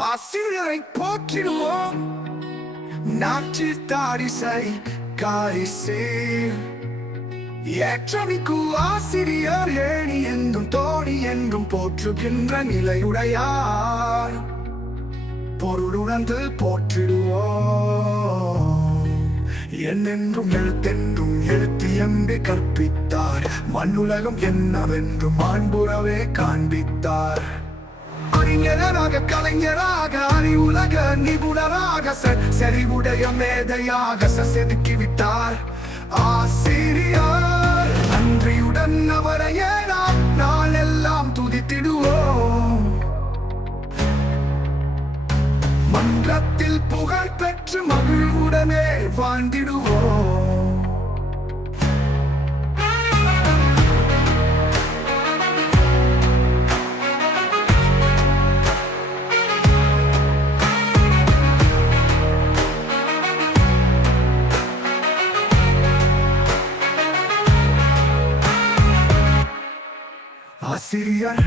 ஆசிரியரை போற்றிடுவோம். நாட்டு தாடிசை காரிசீர் ஏற்றமிக்கு ஆசிரியர் ஏணி என்றும் தோணி என்றும் போற்றுகின்ற நிலையுடையார். பொருளுணர்ந்து போற்றிடுவோம். என்னென்றும் எழுத்தென்றும் எழுத்து என்று கற்பித்தார். மண்ணுலகம் என்னவென்றும் மாண்புறவே காண்பித்தார். அறிஞராக கலைஞராக அறிவுலக நிபுணராக செறிவுடைய மேதையாக செதுக்கிவிட்டார் ஆசிரியர். நன்றியுடன் அவரையே நாம் நாளெல்லாம் துதித்திடுவோம். மன்றத்தில் புகழ் பெற்று மகிழ்வுடனே வாழ்ந்திடுவோம். ஆசிரியர்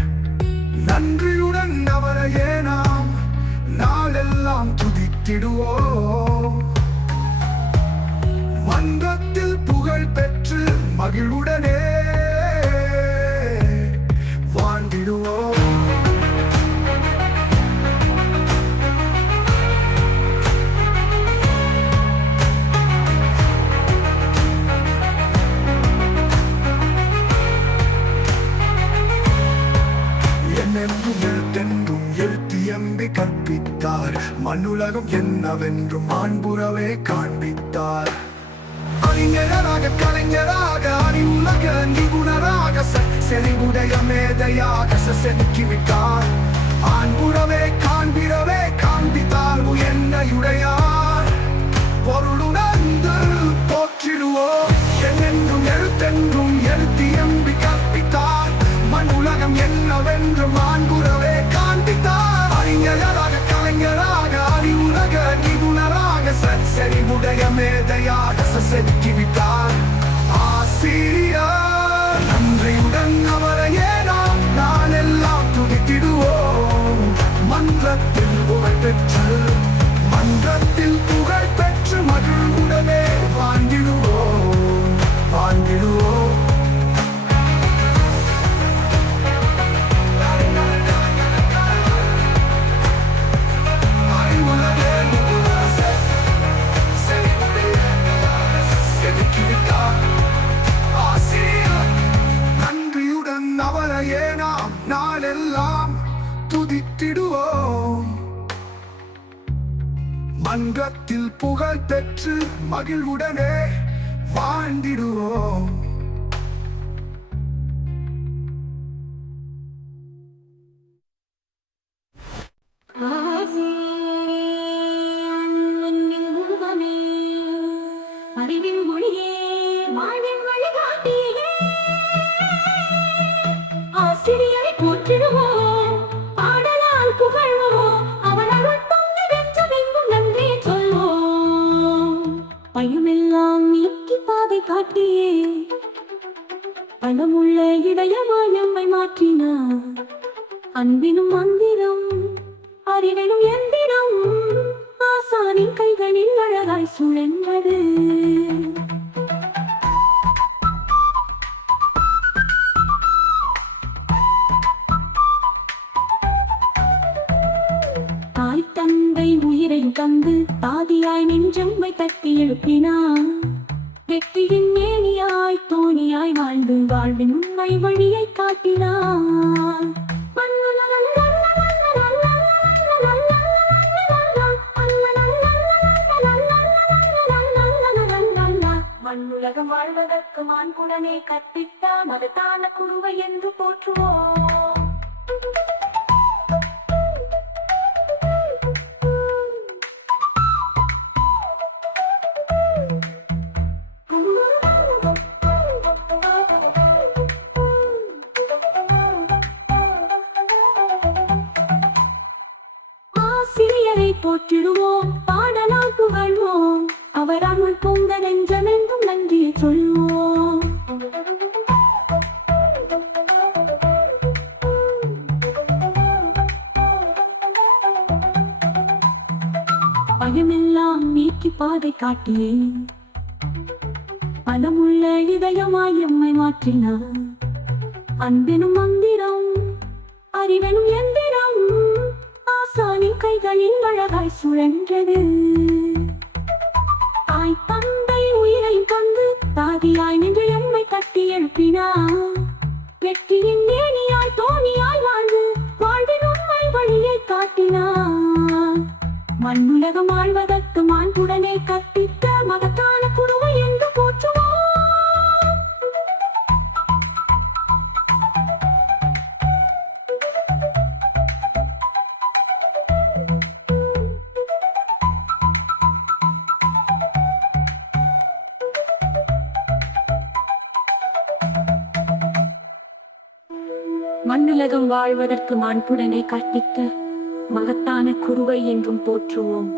நன்றியுடன் அவரையே நாம் நாளெல்லாம் துதித்திடுவோம். மன்றத்தில் புகழ் பெற்று மகிழ்வுடனே வாழ்ந்திடுவோம். என்னென்றும் எழுத்தென்றும் எழுத்து எம்பி கற்பித்தார். மண்ணுலகம் என்னவென்றும் மாண்புறவே காண்பித்தார். அறிஞராக கலைஞராக அறிவுலக நிபுணராக செறிவுடைய மேதையாக செதுக்கிவிட்டார். ஆண்புறவே காண்பிறவே காண்பித்தார் என்னையுடையார். பொருளுணர்ந்து போற்றிடுவோம். என்னென்றும் எழுத்தென்றும் எழுத்து எம்பி கற்பித்தார். மண்ணுலகம் என்னவென்று மாண்புறவே காண்பித்தார். அறிஞராக கலைஞராக அறிவுலக நிபுணராக செறிவுடைய மேதையாக செதுக்கிவிட்டார் ஆசிரியர். நன்றியுடன் அவரையே நாம் நாளெல்லாம் துதித்திடுவோம். மன்றத்தில் புகழ் பெற்று மகிழ்வுடனே வாழ்ந்திடுவோம் வாழ்ந்திடுவோம். நன்றியுடன் அவரையே நாம் நாளெல்லாம் துதித்திடுவோம். மன்றத்தில் புகழ் பெற்று மகிழ்வுடனே வாழ்ந்திடுவோம். அறிவின் மொழியே வாழ்வின் வழிகாட்டியே ஆசிரியரை போற்றிடுவோம். பாடலால் புகழ்வோம். அவனால் பொங்கெங்கும் நன்றி சொல்வோம். பயமெல்லாம் நீக்கி பாதை காட்டியே பலமுள்ள இதயமாய் நம்மை மாற்றினார். அன்பினும் மந்திரம் அறிவினும் எந்திரம் ஆசானின் கைகளில் அழகாய் சுழன்றது. தாய் தந்தை உயிரை தந்து தாதியாய் நெஞ்சம்மை தட்டி எழுப்பினார். வெற்றியின் மேனியாய் தோணியாய் வாழ்ந்து வாழ்வின் உண்மை வழியை காட்டினார். மண்ணுலகம் வாழ்வதற்கு மாண்புடனே கற்பித்தார். மகத்தான குருவை என்று போற்றுவோம். ஆசிரியரை போற்றிடுவோம். பாடலால் புகழ்வோம். அவர் அருள் பொங்க நெஞ்சமென்றும் நன்றி சொல்வோம். பயமெல்லாம் நீக்கி பாதை காட்டியே பலமுள்ள இதயமாய் எம்மை மாற்றினார். அன்பெனும் மந்திரம் அறிவெனும் எந்திரம் ஆசானின் கைகளில் அழகாய் சுழன்றது. தாய் தந்தை உயிரை தந்து தாதியாய் நின்று எம்மை கட்டி எழுப்பினார். வெற்றியின் நேணியாய் தோணியாய் வாழ்ந்து வாழ்வின் உண்மை வழியை காட்டினார். மண்ணுலகம் ஆழ்வதற்கு மாண்புடனே கற்பித்த மகத்தான குருவை என்று போற்றுவோம். மண்ணுலகம் வாழ்வதற்கு மாண்புடனே கற்பித்த மகத்தான குருவை என்றும் போற்றுவோம்.